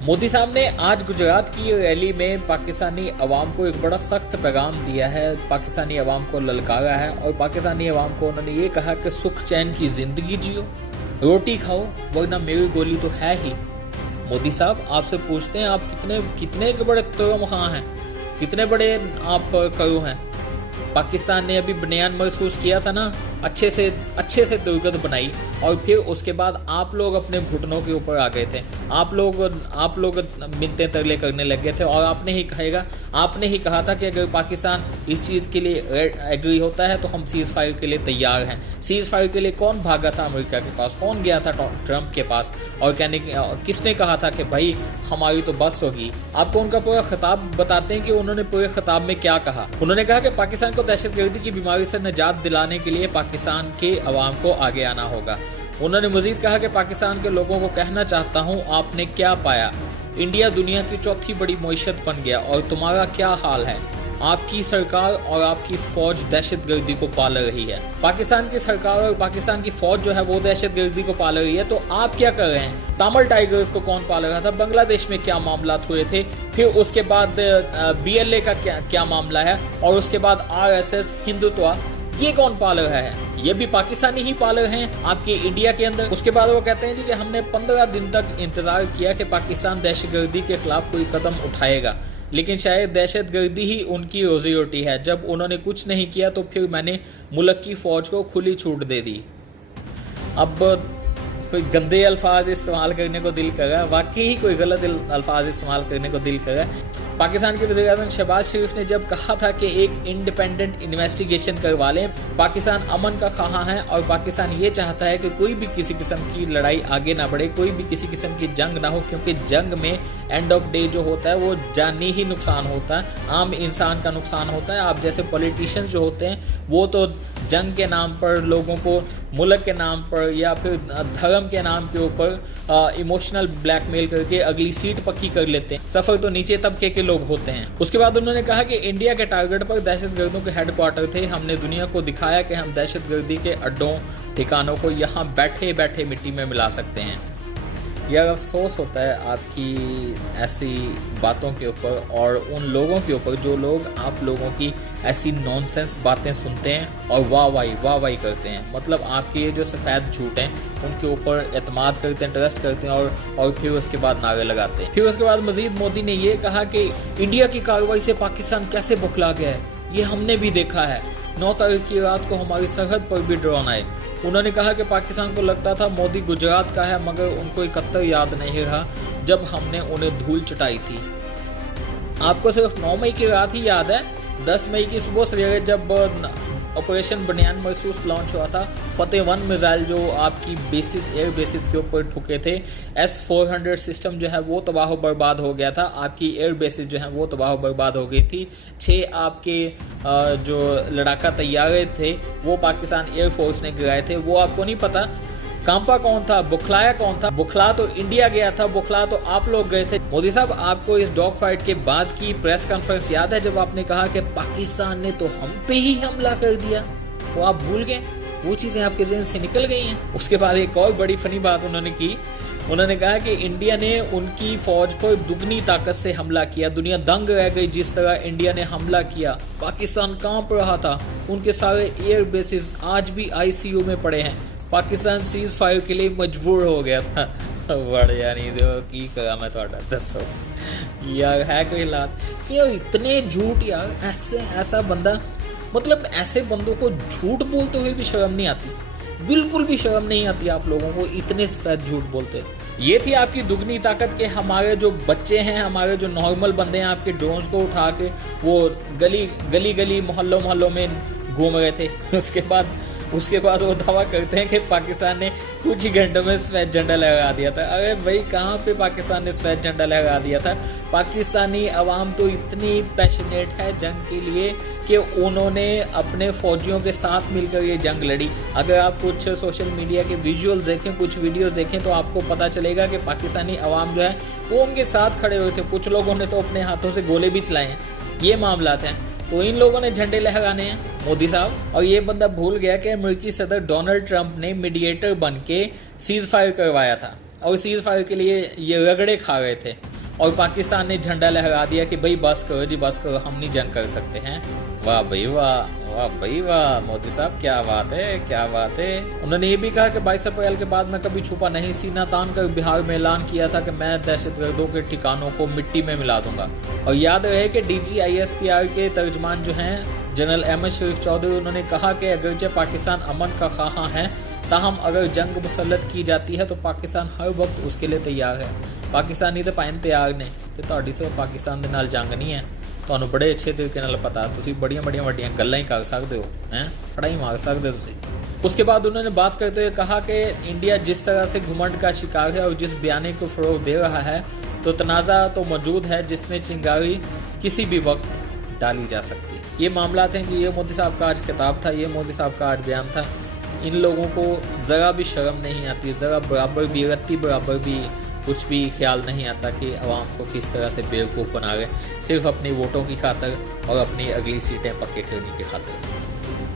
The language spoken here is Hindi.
मोदी साहब ने आज गुजरात की रैली में पाकिस्तानी अवाम को एक बड़ा सख्त पैगाम दिया है, पाकिस्तानी अवाम को ललकारा है और पाकिस्तानी अवाम को उन्होंने ये कहा कि सुख चैन की ज़िंदगी जियो, रोटी खाओ, वरना मेरी गोली तो है ही। मोदी साहब आपसे पूछते हैं, आप कितने के बड़े तोरमखा हैं, कितने बड़े आप करू हैं। पाकिस्तान ने अभी बनियान महसूस किया था ना, अच्छे से दुर्गत बनाई और फिर उसके बाद आप लोग अपने घुटनों के ऊपर आ गए थे। आप लोग मिन्नतें तरले करने लग गए थे और आपने ही कहा था कि अगर पाकिस्तान इस चीज़ के लिए एग्री होता है तो हम सीज़ फायर के लिए तैयार हैं। सीज़ फायर के लिए कौन भागा था अमेरिका के पास, कौन गया था ट्रंप के पास और किसने कहा था कि भाई हमारी तो बस होगी। आपको उनका पूरा खिताब बताते हैं कि उन्होंने पूरे खिताब में क्या कहा। उन्होंने कहा कि पाकिस्तान को दहशतगर्दी की बीमारी से निजात दिलाने के लिए पाकिस्तान के अवाम को आगे आना होगा। उन्होंने मजीद कहा कि पाकिस्तान के लोगों को कहना चाहता हूँ, आपने क्या पाया? इंडिया दुनिया की चौथी बड़ी मईशत बन गया और तुम्हारा क्या हाल है? आपकी सरकार और आपकी फौज दहशतगर्दी को पाल रही है। पाकिस्तान की सरकार और पाकिस्तान की फौज जो है वो दहशतगर्दी को पाल रही है, तो आप क्या कर रहे हैं? तामिल टाइगर्स को कौन पाल रहा था? बांग्लादेश में क्या मामला हुए थे? फिर उसके बाद BLA का क्या मामला है? और उसके बाद RSS हिंदुत्व, ये कौन पाल रहा है? ये भी पाकिस्तानी ही पाल रहे हैं आपके इंडिया के अंदर। उसके बाद वो कहते हैं जी कि हमने 15 दिन तक इंतजार किया कि पाकिस्तान दहशतगर्दी के खिलाफ कोई कदम उठाएगा, लेकिन शायद दहशतगर्दी ही उनकी रोजी रोटी है। जब उन्होंने कुछ नहीं किया तो फिर मैंने मुल्क की फौज को खुली छूट दे दी। अब कोई गंदे अल्फाज इस्तेमाल करने को दिल कर रहा है, वाकई ही कोई गलत अल्फाज इस्तेमाल करने को दिल कर रहा है। पाकिस्तान के वज़ीर-ए-आज़म शहबाज शरीफ ने जब कहा था कि एक इंडिपेंडेंट इन्वेस्टिगेशन करवा लें, पाकिस्तान अमन का ख़्वाह है और पाकिस्तान ये चाहता है कि कोई भी किसी किस्म की लड़ाई आगे ना बढ़े, कोई भी किसी किस्म की जंग ना हो, क्योंकि जंग में एंड ऑफ डे जो होता है वो जानी ही नुकसान होता है, आम इंसान का नुकसान होता है। आप जैसे पॉलिटिशियंस जो होते हैं वो तो जंग के नाम पर लोगों को मुल्क के नाम पर या फिर धर्म के नाम के ऊपर इमोशनल ब्लैकमेल करके अगली सीट पक्की कर लेते हैं। सफ़र तो नीचे तबके के लोग होते हैं। उसके बाद उन्होंने कहा कि इंडिया के टारगेट पर दहशतगर्दों के हेडक्वार्टर थे। हमने दुनिया को दिखाया कि हम दहशतगर्दी के अड्डों ठिकानों को यहाँ बैठे बैठे मिट्टी में मिला सकते हैं। यह अफसोस होता है आपकी ऐसी बातों के ऊपर और उन लोगों के ऊपर जो लोग आप लोगों की ऐसी नॉनसेंस बातें सुनते हैं और वाह वाही करते हैं। मतलब आपके ये जो सफ़ेद झूठ हैं उनके ऊपर एतमाद करते हैं, ट्रस्ट करते हैं और फिर उसके बाद नारे लगाते हैं। फिर उसके बाद मजीद मोदी ने ये कहा कि इंडिया की कार्रवाई से पाकिस्तान कैसे बौखला गया है ये हमने भी देखा है। 9 तारीख की रात को हमारी सरहद पर भी ड्रोन आए। उन्होंने कहा कि पाकिस्तान को लगता था मोदी गुजरात का है, मगर उनको इकहत्तर याद नहीं रहा जब हमने उन्हें धूल चटाई थी। आपको सिर्फ 9 मई की रात ही याद है। 10 मई की सुबह सवेरे जब ऑपरेशन बनियान महसूस लॉन्च हुआ था, फतेह 1 मिसाइल जो आपकी एयर बेसिस के ऊपर ठुके थे, S-400 सिस्टम जो है वो तबाह बर्बाद हो गया था। आपकी एयर बेसिस जो है वो तबाह बर्बाद हो गई थी। 6 आपके जो लड़ाका तैयारे थे वो पाकिस्तान एयरफोर्स ने गिराए थे। वो आपको नहीं पता कांपा कौन था, बुखलाया कौन था? बुखला तो इंडिया गया था, बुखला तो आप लोग गए थे। मोदी साहब, आपको इस डॉग फाइट के बाद की प्रेस कॉन्फ्रेंस याद है जब आपने कहा कि पाकिस्तान ने तो हम पे ही हमला कर दिया? वो आप भूल गए? वो चीज़ें आपके ज़हन से निकल गई हैं। उसके बाद एक और बड़ी फनी बात उन्होंने की। उन्होंने कहा कि इंडिया ने उनकी फौज पर दुगनी ताकत से हमला किया। दुनिया दंग रह गई जिस तरह इंडिया ने हमला किया। पाकिस्तान कांप रहा था, उनके सारे एयर बेसिस आज भी ICU में पड़े हैं। पाकिस्तान सीज़ फायर के लिए मजबूर हो गया था। बढ़िया नहीं दो की कहा मैं थोड़ा दसो यार, है कोई हालात क्यों इतने झूठ यार? ऐसा बंदा, मतलब ऐसे बंदों को झूठ बोलते हुए भी शर्म नहीं आती, बिल्कुल भी शर्म नहीं आती आप लोगों को, इतने सफेद झूठ बोलते। ये थी आपकी दुगनी ताकत के हमारे जो बच्चे हैं, हमारे जो नॉर्मल बंदे हैं, आपके ड्रोन्स को उठा के वो गली मोहल्लों में घूम रहे थे। उसके बाद वो दावा करते हैं कि पाकिस्तान ने कुछ ही घंटों में सफ़ेद झंडा लगा दिया था। अरे भाई, कहाँ पे पाकिस्तान ने सफ़ेद झंडा लगा दिया था? पाकिस्तानी अवाम तो इतनी पैशनेट है जंग के लिए कि उन्होंने अपने फौजियों के साथ मिलकर ये जंग लड़ी। अगर आप कुछ सोशल मीडिया के विजुअल्स देखें, कुछ वीडियोस देखें, तो आपको पता चलेगा कि पाकिस्तानी अवाम जो है वो उनके साथ खड़े हुए थे। कुछ लोगों ने तो अपने हाथों से गोले भी चलाए हैं। ये मामलात हैं। तो इन लोगों ने झंडे लहराने हैं मोदी साहब। और ये बंदा भूल गया कि अमेरिकी सदर डोनाल्ड ट्रंप ने मीडिएटर बन के सीज़ फायर करवाया था और सीज़ फायर के लिए ये रगड़े खा रहे थे। और पाकिस्तान ने झंडा लहरा दिया कि भाई बस करो जी, बस करो, हम नहीं जंग कर सकते हैं। वाह भाई वाह, वाह भाई वाह, मोदी साहब क्या बात है, क्या बात है। उन्होंने ये भी कहा कि 22 अप्रैल के बाद मैं कभी छुपा नहीं, सीना तान कर बिहार में ऐलान किया था कि मैं दहशतगर्दों के ठिकानों को मिट्टी में मिला दूंगा। और याद रहे कि DGISPR के तर्जमान जो हैं जनरल अहमद शरीफ चौधरी, उन्होंने कहा कि अगरचे पाकिस्तान अमन का ख्वाह है, ताहम अगर जंग मुसल्लत की जाती है तो पाकिस्तान हर वक्त उसके लिए तैयार है। पाकिस्तानी तो पाइन तैयार ने ਤੇ ਤੁਹਾਡੀ ਸਿਰਫ ਪਾਕਿਸਤਾਨ ਦੇ ਨਾਲ ਜੰਗ ਨਹੀਂ ਹੈ, ਤੁਹਾਨੂੰ ਬੜੇ ਅੱਛੇ ਤਰੀਕੇ ਨਾਲ ਪਤਾ, ਤੁਸੀਂ ਬੜੀਆਂ ਵੱਡੀਆਂ ਗੱਲਾਂ ਹੀ ਕਰ ਸਕਦੇ ਹੋ, हैं फड़ा ही मार सकते हो ਤੁਸੀਂ। उसके बाद उन्होंने बात करते हुए कहा कि इंडिया जिस तरह से घुमंड का शिकार है और जिस बयाने को फ़रोग दे रहा है तो तनाज़ा तो मौजूद है जिसमें चिंगारी किसी भी वक्त डाली जा सकती है। ये मामला थे कि ये मोदी साहब का आज खिताब था, ये मोदी साहब का आज बयान था। इन लोगों को ज़रा भी शर्म नहीं आती, ज़रा बराबर भी रत्ती बराबर भी कुछ भी ख्याल नहीं आता कि आवाम को किस तरह से बेवकूफ़ बना रहे, सिर्फ अपनी वोटों की खातर और अपनी अगली सीटें पक्के करने की खातर।